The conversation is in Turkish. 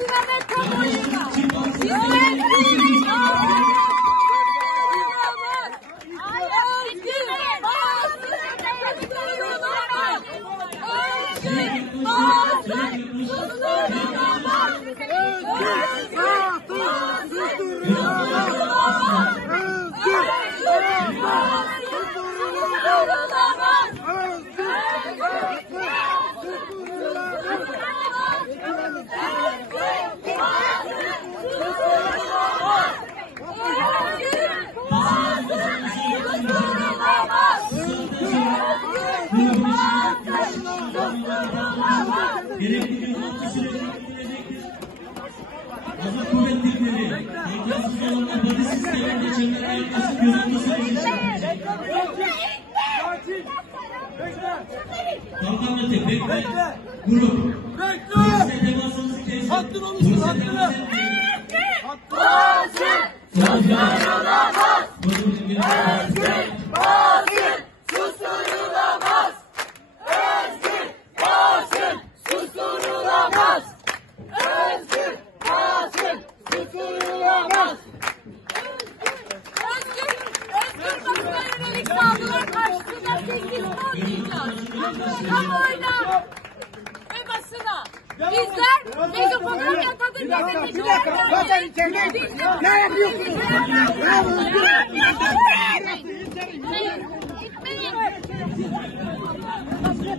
basına ve kamuoyuna. Gerekli hukuk sürecine gidilecektir. Azık kuvvetlikleri, imkansız olanlar parti sisteminde geçenler ayaklasın gözükmesi için. Kalkan ötek, bekle. Grup. Polise temasınızı kesin. Hakkın olursun, hakkını. Basın, sözler olamaz. Özgür, basın, susturulamaz. Özgür, basın, susturulamaz. Özgür, basın, susturulamaz. Özgür basına yönelik saldırılar karşısında sessiz olmayacağız. Kamuoyuna ve basına. Bizler Mezopotamya kadın devleti. Ne yapıyorsunuz? Ne yapıyorsunuz? İtmeyin.